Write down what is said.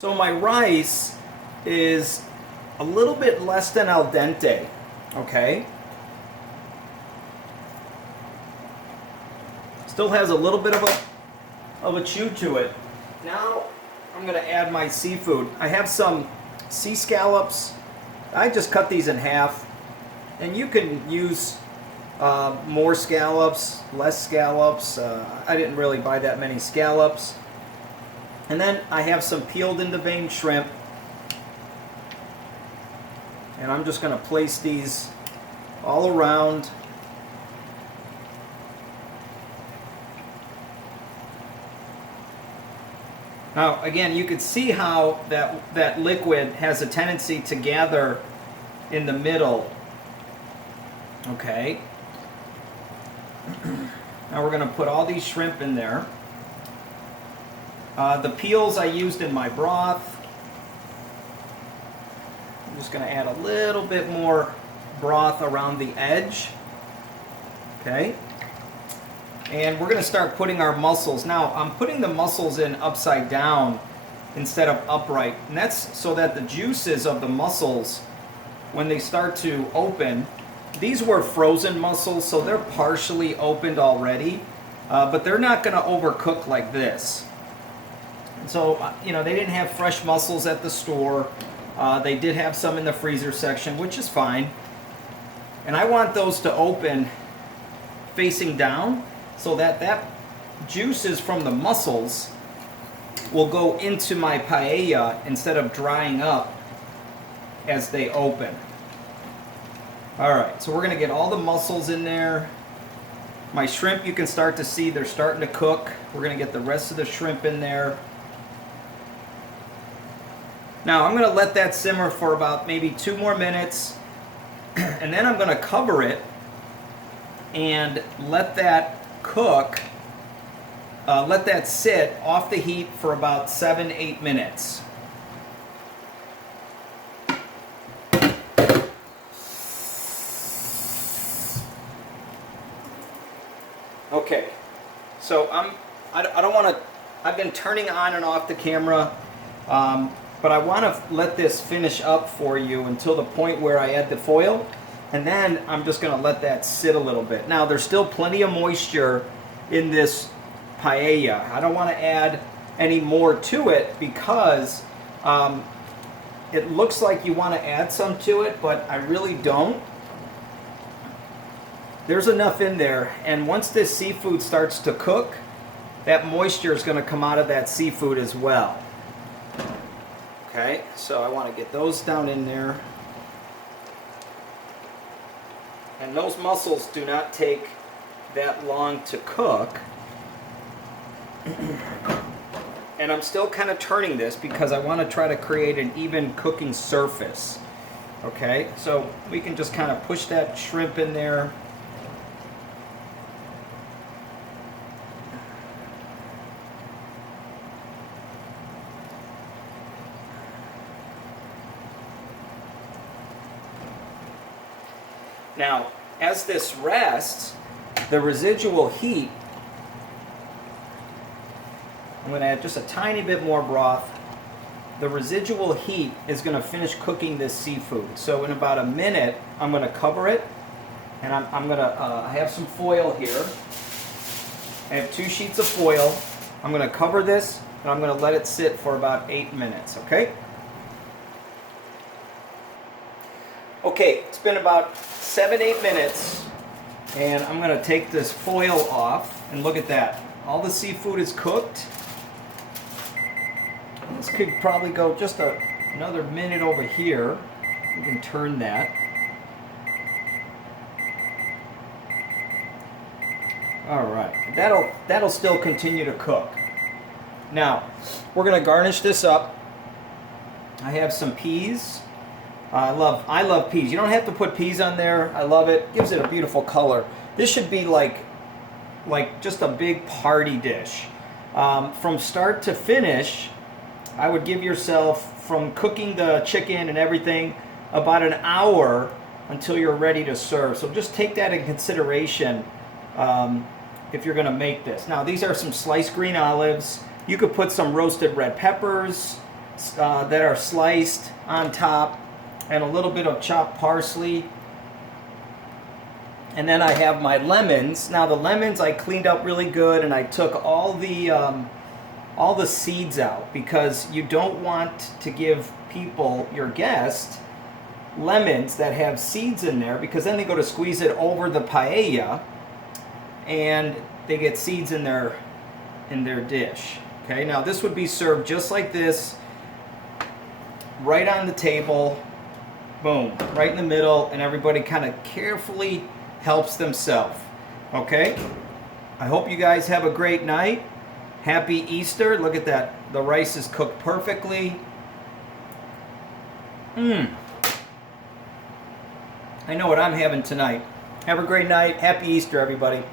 So my rice is a little bit less than al dente, okay? Still has a little bit of a chew to it. Now I'm gonna add my seafood. I have some sea scallops. I just cut these in half, and you can use more scallops, less scallops. I didn't really buy that many scallops. And then I have some peeled into vein shrimp. And I'm just going to place these all around. Now, again, you can see how that liquid has a tendency to gather in the middle. Okay. Now we're going to put all these shrimp in there. The peels I used in my broth. I'm just going to add a little bit more broth around the edge. Okay. And we're going to start putting our mussels. Now, I'm putting the mussels in upside down instead of upright. And that's so that the juices of the mussels, when they start to open, these were frozen mussels, so they're partially opened already. But they're not going to overcook like this. So, you know, they didn't have fresh mussels at the store. They did have some in the freezer section, which is fine. And I want those to open facing down so that juices from the mussels will go into my paella instead of drying up as they open. Alright, so we're going to get all the mussels in there. My shrimp, you can start to see they're starting to cook. We're going to get the rest of the shrimp in there. Now I'm going to let that simmer for about maybe 2 more minutes, and then I'm going to cover it and let that cook, let that sit off the heat for about 7-8 minutes. Okay, so I don't want to, I've been turning on and off the camera, but I want to let this finish up for you until the point where I add the foil, and then I'm just going to let that sit a little bit. Now, there's still plenty of moisture in this paella. I don't want to add any more to it because it looks like you want to add some to it, but I really don't. There's enough in there, and once this seafood starts to cook, that moisture is going to come out of that seafood as well. Okay, so I want to get those down in there. And those mussels do not take that long to cook. And I'm still kind of turning this because I want to try to create an even cooking surface. Okay, so we can just kind of push that shrimp in there. Now, as this rests, the residual heat, I'm going to add just a tiny bit more broth. The residual heat is going to finish cooking this seafood. So in about a minute, I'm going to cover it, and I'm going to, I have some foil here. I have 2 sheets of foil. I'm going to cover this, and I'm going to let it sit for about 8 minutes, okay? Okay, it's been about 7-8 minutes, and I'm going to take this foil off, and look at that. All the seafood is cooked. This could probably go just another minute over here. We can turn that. Alright, that'll still continue to cook. Now, we're going to garnish this up. I have some peas. I love peas. You don't have to put peas on there. I love it. Gives it a beautiful color. This should be like just a big party dish. From start to finish, I would give yourself, from cooking the chicken and everything, about an hour until you're ready to serve. So just take that in consideration if you're going to make this. Now, these are some sliced green olives. You could put some roasted red peppers, that are sliced on top, and a little bit of chopped parsley. And then I have my lemons. Now the lemons I cleaned up really good, and I took all the seeds out, because you don't want to give people, your guests, lemons that have seeds in there, because then they go to squeeze it over the paella and they get seeds in their dish. Okay, now this would be served just like this, right on the table, boom, right in the middle, and everybody kind of carefully helps themselves. Okay, I hope you guys have a great night. Happy Easter. Look at that, the rice is cooked perfectly. I know what I'm having tonight. Have a great night. Happy Easter, everybody.